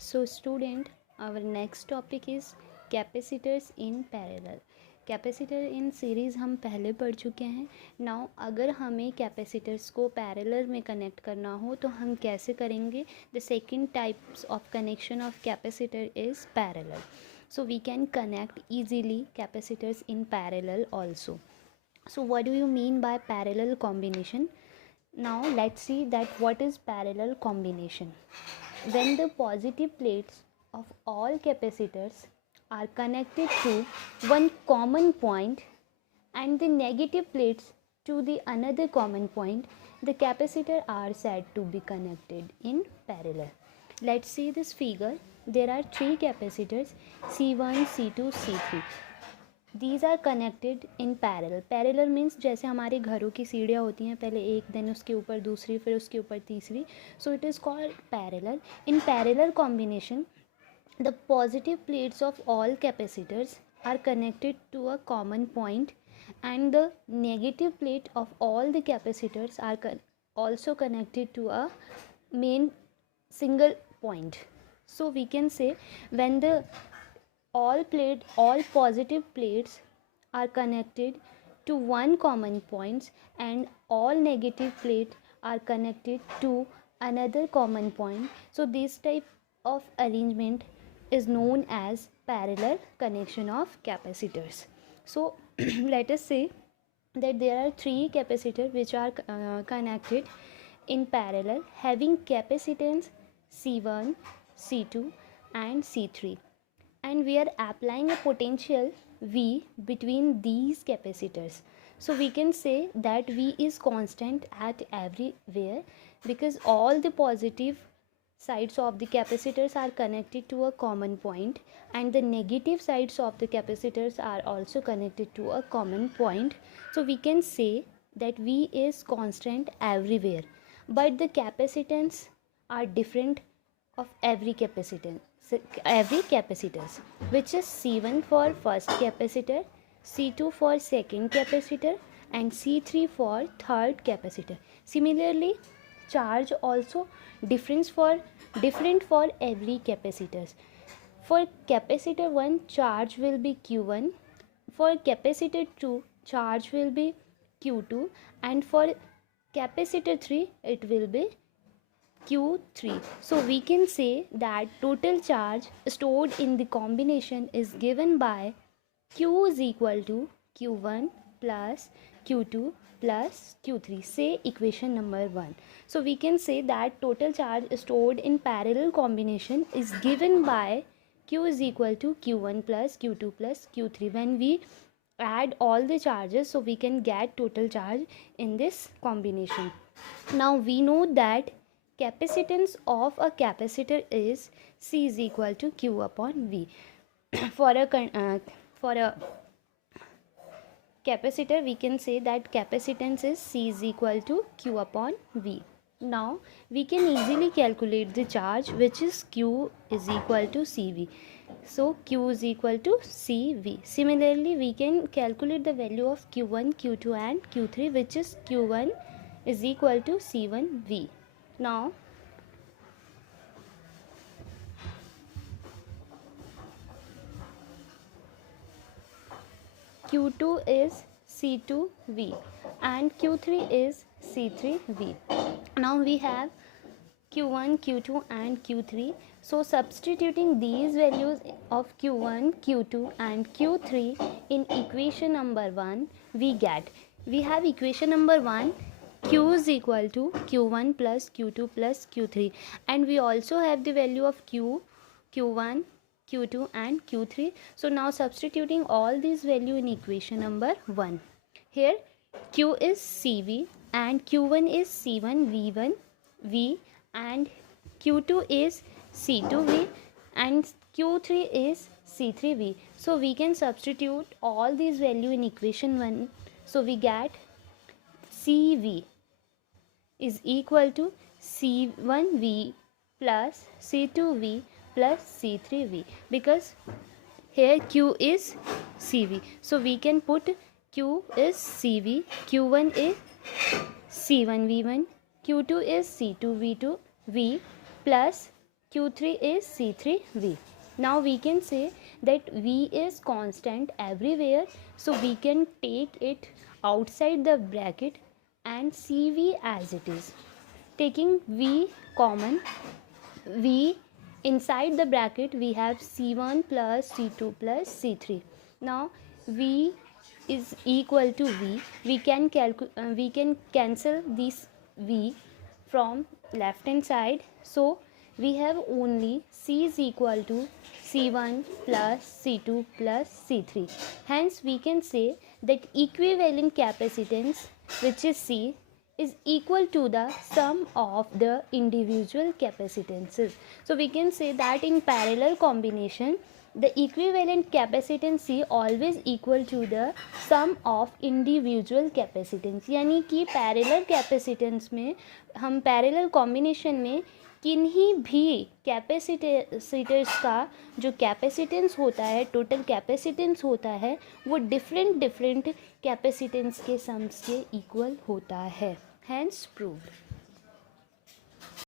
So student, our next topic is capacitors in parallel. Capacitor in series हम पहले पढ़ चुके हैं. नाउ अगर हमें कैपेसिटर्स को पैरेलल में कनेक्ट करना हो तो हम कैसे करेंगे. The second types of connection of capacitor is parallel. So we can connect easily capacitors in parallel also. So what do you mean by parallel combination? Now let's see that what is parallel combination. When the positive plates of all capacitors are connected to one common point and the negative plates to the another common point, the capacitor are said to be connected in parallel. Let's see this figure. There are three capacitors C1, C2, C3. These are connected in parallel. Parallel means जैसे हमारे घरों की सीढ़ियाँ होती हैं, पहले एक then उसके ऊपर दूसरी फिर उसके ऊपर तीसरी. So it is called parallel. In parallel combination the positive plates of all capacitors are connected to a common point and the negative plate of all the capacitors are also connected to a main single point. So we can say when the all positive plates are connected to one common point and all negative plate are connected to another common point, so this type of arrangement is known as parallel connection of capacitors. So let us say that there are three capacitors which are connected in parallel having capacitance C1, C2 and C3, and we are applying a potential V between these capacitors. So we can say that V is constant at everywhere because all the positive sides of the capacitors are connected to a common point and the negative sides of the capacitors are also connected to a common point. So we can say that V is constant everywhere, but the capacitance are different of every capacitance, which is C1 for first capacitor, C2 for second capacitor and C3 for third capacitor. Similarly, charge also different for every capacitors. For capacitor 1 charge will be Q1, for capacitor 2 charge will be Q2, and for capacitor 3 it will be Q3. So we can say that total charge stored in the combination is given by Q is equal to Q1 plus Q2 plus Q3. Say equation number 1. So we can say that total charge stored in parallel combination is given by Q is equal to Q1 plus Q2 plus Q3. When we add all the charges, so we can get total charge in this combination. Now we know that capacitance of a capacitor is C is equal to Q upon V. for a capacitor we can say that capacitance is C is equal to Q upon V. Now we can easily calculate the charge, which is Q is equal to CV. So Q is equal to CV. Similarly, we can calculate the value of Q1, Q2 and Q3, which is Q1 is equal to C1V. Now Q2 is C2V and Q3 is C3V. Now we have Q1, Q2 and Q3. So substituting these values of Q1, Q2 and Q3 in equation number 1, we have equation number 1, Q is equal to Q1 plus Q2 plus Q3, and we also have the value of Q, Q1, Q2 and Q3. So now substituting all these value in equation number 1. Here Q is CV and Q1 is C1V1 V and Q2 is C2V and Q3 is C3V. So we can substitute all these value in equation 1. So we get CV is equal to C1V plus C2V plus C3V, because here Q is CV. So we can put Q is CV, Q1 is C1V1, Q2 is C2V2 V plus Q3 is C3V. Now we can say that V is constant everywhere, so we can take it outside the bracket and CV as it is. Taking V common, V inside the bracket we have C1 plus C2 plus C3. Now V is equal to V. We can cancel this V from left hand side, so we have only C is equal to C1 plus C2 plus C3. Hence we can say that equivalent capacitance, which is C, is equal to the sum of the individual capacitances. So we can say that in parallel combination the equivalent capacitance C always equal to the sum of individual capacitance. यानी कि parallel capacitance में हम parallel combination में किन्हीं भी capacitors का जो capacitance होता है, टोटल कैपेसिटेंस होता है, वो डिफरेंट कैपेसिटेंस के सम्स के इक्वल होता है. Hence proved.